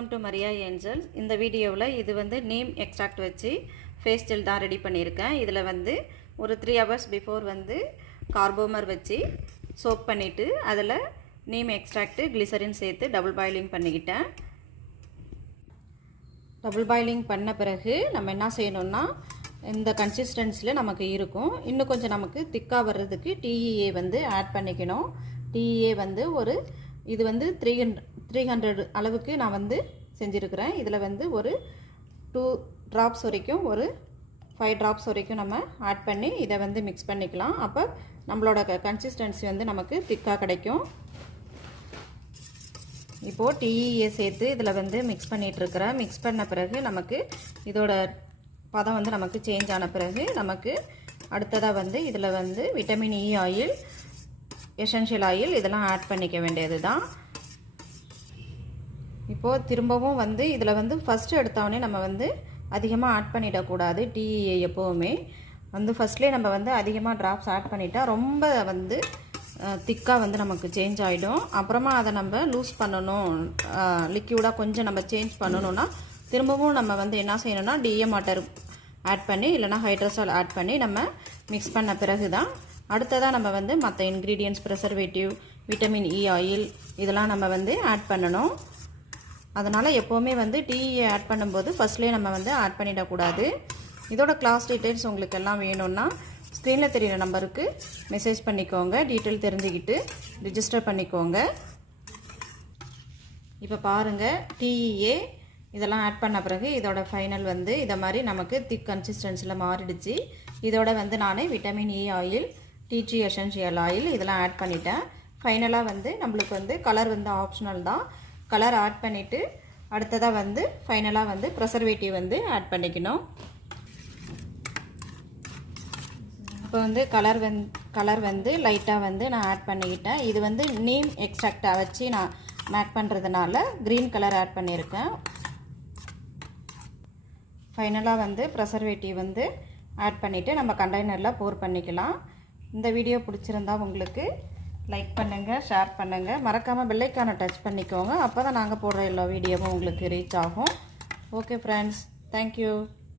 Welcome to Maria Angeles. இந்த வீடியோவில் இது வந்து நீம் எக்ஸ்ட்ராக்ட் வச்சு ஃபேஸ் ஜெல் தான் ரெடி பண்ணியிருக்கேன். இதில் வந்து ஒரு 3 hours பிஃபோர் வந்து கார்போமர் வச்சு சோப் பண்ணிவிட்டு அதில் நீம் எக்ஸ்ட்ராக்ட் கிளிசரின் சேர்த்து டபுள் பாயிலிங் பண்ணிக்கிட்டேன். டபுள் பாயிலிங் பண்ண பிறகு நம்ம என்ன செய்யணும்னா, இந்த கன்சிஸ்டன்சியில் நமக்கு இருக்கும். இன்னும் கொஞ்சம் நமக்கு திக்காக வர்றதுக்கு TEA வந்து ஆட் பண்ணிக்கணும். TEA வந்து இது வந்து 300 அளவுக்கு நான் வந்து செஞ்சுருக்கிறேன். இதில் வந்து ஒரு 2 drops வரைக்கும், ஒரு 5 drops வரைக்கும் நம்ம ஆட் பண்ணி இதை வந்து மிக்ஸ் பண்ணிக்கலாம். அப்போ நம்மளோட கன்சிஸ்டன்சி வந்து நமக்கு திக்காக கிடைக்கும். இப்போது TEA சேர்த்து இதில் வந்து மிக்ஸ் பண்ணிகிட்ருக்கிறேன். மிக்ஸ் பண்ண பிறகு நமக்கு இதோட பதம் வந்து நமக்கு சேஞ்ச் ஆன பிறகு நமக்கு அடுத்ததாக வந்து இதில் வந்து vitamin E oil, essential oil இதெல்லாம் ஆட் பண்ணிக்க வேண்டியது தான். இப்போது திரும்பவும் வந்து இதில் வந்து ஃபஸ்ட்டு எடுத்தோடனே நம்ம வந்து அதிகமாக ஆட் பண்ணிடக்கூடாது. TEA எப்போவுமே வந்து ஃபஸ்ட்லேயே நம்ம வந்து அதிகமாக ட்ராப்ஸ் ஆட் பண்ணிட்டா ரொம்ப வந்து திக்காக வந்து நமக்கு சேஞ்ச் ஆகிடும். அப்புறமா அதை நம்ம லூஸ் பண்ணணும், லிக்யூடாக கொஞ்சம் நம்ம சேஞ்ச் பண்ணணுன்னா திரும்பவும் நம்ம வந்து என்ன செய்யணும்னா DM வாட்டர் ஆட் பண்ணி இல்லைனா ஹைட்ரோசால் ஆட் பண்ணி நம்ம மிக்ஸ் பண்ண பிறகு தான் அடுத்ததாக நம்ம வந்து மற்ற ingredients, preservative, vitamin E oil இதெல்லாம் நம்ம வந்து ஆட் பண்ணணும். அதனால் எப்போவுமே வந்து TEA ஆட் பண்ணும்போது ஃபஸ்ட்லேயே நம்ம வந்து ஆட் பண்ணிடக்கூடாது. இதோட கிளாஸ் டீட்டெயில்ஸ் உங்களுக்கு எல்லாம் வேணும்னா ஸ்க்ரீனில் தெரிகிற நம்பருக்கு மெசேஜ் பண்ணிக்கோங்க. டீட்டெயில் தெரிஞ்சுக்கிட்டு ரிஜிஸ்டர் பண்ணிக்கோங்க. இப்போ பாருங்கள், TEA இதெல்லாம் ஆட் பண்ண பிறகு இதோட ஃபைனல் வந்து இதை மாதிரி நமக்கு திக் கன்சிஸ்டன்சியில் மாறிடுச்சு. இதோட வந்து நான் vitamin E oil, tea tree essential oil இதெல்லாம் ஆட் பண்ணிட்டேன். ஃபைனலாக வந்து நம்மளுக்கு வந்து கலர் வந்து ஆப்ஷனல் தான். கலர் ஆட் பண்ணிவிட்டு அடுத்ததாக வந்து ஃபைனலாக வந்து ப்ரிசர்வேட்டிவ் வந்து ஆட் பண்ணிக்கணும். இப்போ வந்து கலர் வந்து லைட்டாக வந்து நான் ஆட் பண்ணிக்கிட்டேன். இது வந்து நீம் எக்ஸ்ட்ராக்டை வச்சு நான் மேக் பண்ணுறதுனால க்ரீன் கலர் ஆட் பண்ணியிருக்கேன். ஃபைனலாக வந்து ப்ரிசர்வேட்டிவ் வந்து ஆட் பண்ணிவிட்டு நம்ம கண்டெய்னரில் போர் பண்ணிக்கலாம். இந்த வீடியோ பிடிச்சிருந்தா உங்களுக்கு லைக் பண்ணுங்கள், ஷேர் பண்ணுங்கள், மறக்காமல் பெல் ஐகானை டச் பண்ணிக்கோங்க. அப்போ தான் நாங்கள் போடுற எல்லா வீடியோவும் உங்களுக்கு ரீச் ஆகும். Okay friends, thank you.